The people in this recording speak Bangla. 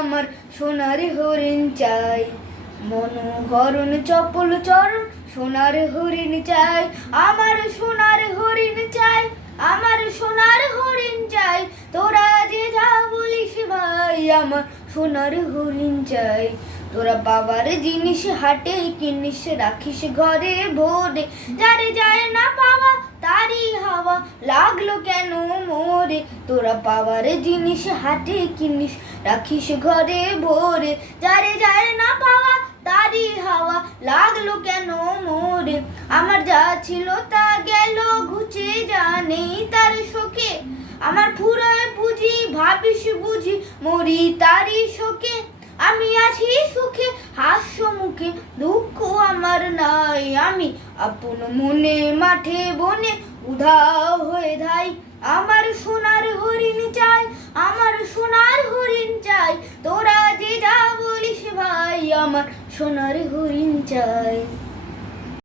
আমার সোনার হরিণ চাই। মনোহরণ চপল চরণ সোনার হরিণ চাই, আমার সোনার হরিণ চাই, আমার সোনার হরিণ চাই। তোরা যে যা বলিস ভাই আমার সোনার হরিণ চাই। তোরা বাবার জিনিস হাটে কিনিস রাখিস ঘরে ভোরে, যারে যায় না পাওয়া তারই হাওয়া লাগলো কেন মোরে। তোরা বাবার জিনিস হাটে কিনিস রাখিস ঘরে ভোরে, যারে যায় না পাওয়া তারই হাওয়া লাগলো কেন মোরে। আমার যা ছিল তা গেল ঘুচে, জানেই তার শোকে আমার ফুরায় বুঝি, ভাবিস বুঝি মরি তারই শোকে। আমি আছি সুখে হাস্য মুখে, দুঃখ আমার নাই। আমি আপন মনে মাঠে বনে উধাও হয়ে ধাই। আমার সোনার হরিণ চাই, আমার সোনার হরিণ চাই। তোরা যে যা বলিস ভাই আমার সোনার হরিণ চাই।